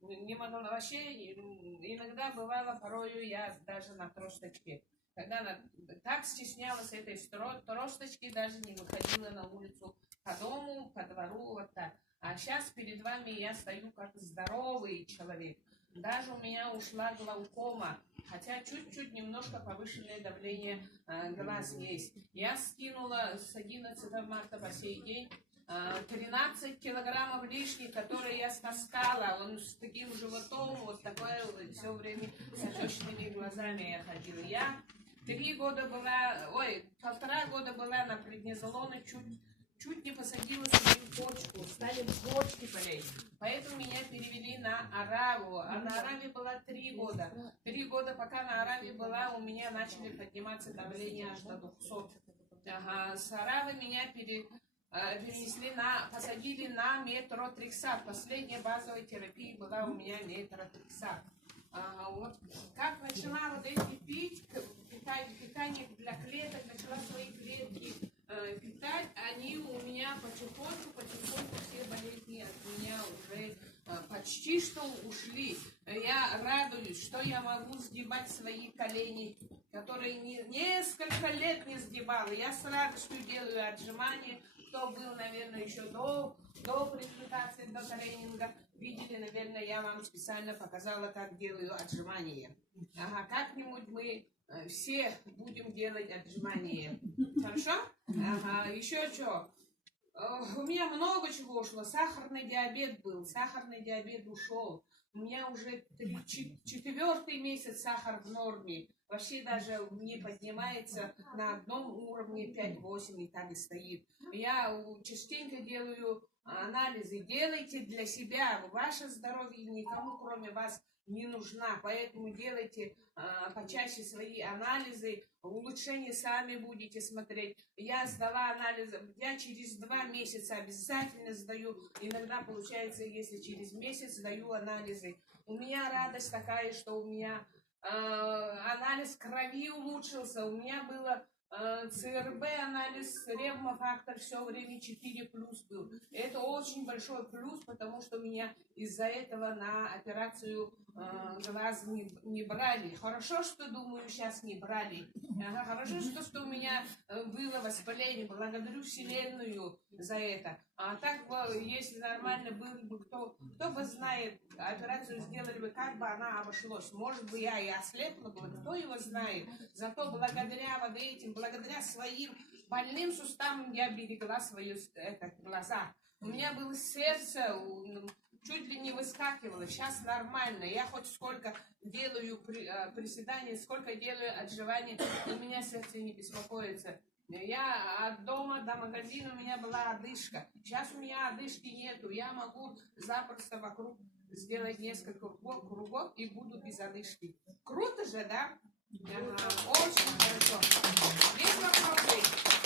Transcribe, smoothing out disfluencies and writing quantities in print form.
не могла вообще, иногда бывало, порою я даже на тросточке. Когда так стеснялась этой тросточки, даже не выходила на улицу по дому, по двору, вот так. А сейчас перед вами я стою как здоровый человек. Даже у меня ушла глаукома, хотя чуть-чуть немножко повышенное давление глаз есть. Я скинула с 11 марта по сей день 13 килограммов лишних, которые я стаскала. Он с таким животом, вот такое все время с отечными глазами я ходила. Я 3 года была, 1,5 года была на преднизолоне, чуть не посадила свою почку, стали почки болеть. Поэтому меня перевели на Араву. А на Араве была 3 года. 3 года, пока на Араве была, у меня начали подниматься давление аж до 200. Ага, с Аравы меня перенесли посадили на метротрексат. Последняя базовая терапия была у меня метротрексат. Вот как начала вот эти пить, питание для клеток, начала свои клетки питать, они у меня потихоньку все болезни от меня уже почти что ушли. Я радуюсь, что я могу сгибать свои колени, которые несколько лет не сгибала. Я с радостью делаю отжимания. Кто был, наверное, еще до презентации, до тренинга, видели, наверное, я вам специально показала, как делаю отжимания. Ага, как-нибудь мы все будем делать отжимания. Хорошо? Ага, еще что? У меня много чего ушло. Сахарный диабет был, сахарный диабет ушел. У меня уже 4-й месяц сахар в норме. Вообще даже не поднимается на одном уровне 5-8 и так и стоит. Я частенько делаю анализы. Делайте для себя. Ваше здоровье никому, кроме вас, не нужна. Поэтому делайте почаще свои анализы. Улучшения сами будете смотреть. Я сдала анализы. Я через 2 месяца обязательно сдаю. Иногда получается, если через месяц сдаю анализы. У меня радость такая, что у меня анализ крови улучшился. У меня было ЦРБ анализ, ревмофактор все время 4+ был. Это очень большой плюс, потому что меня из-за этого на операцию глаз не брали. Хорошо, что, думаю, сейчас не брали. Хорошо, что у меня было воспаление. Благодарю Вселенную за это. А так, если нормально был бы, кто бы знает, операцию сделали бы, как бы она обошлась. Может быть, я и ослепла бы, кто его знает. Зато благодаря вот этим, благодаря своим больным суставам я берегла свои глаза. У меня было сердце, чуть ли не выскакивало. Сейчас нормально. Я хоть сколько делаю приседаний, сколько делаю отжиманий, у меня сердце не беспокоится. Я от дома до магазина, у меня была одышка. Сейчас у меня одышки нету. Я могу запросто вокруг сделать несколько кругов и буду без одышки. Круто же, да? Очень хорошо. Есть вопросы?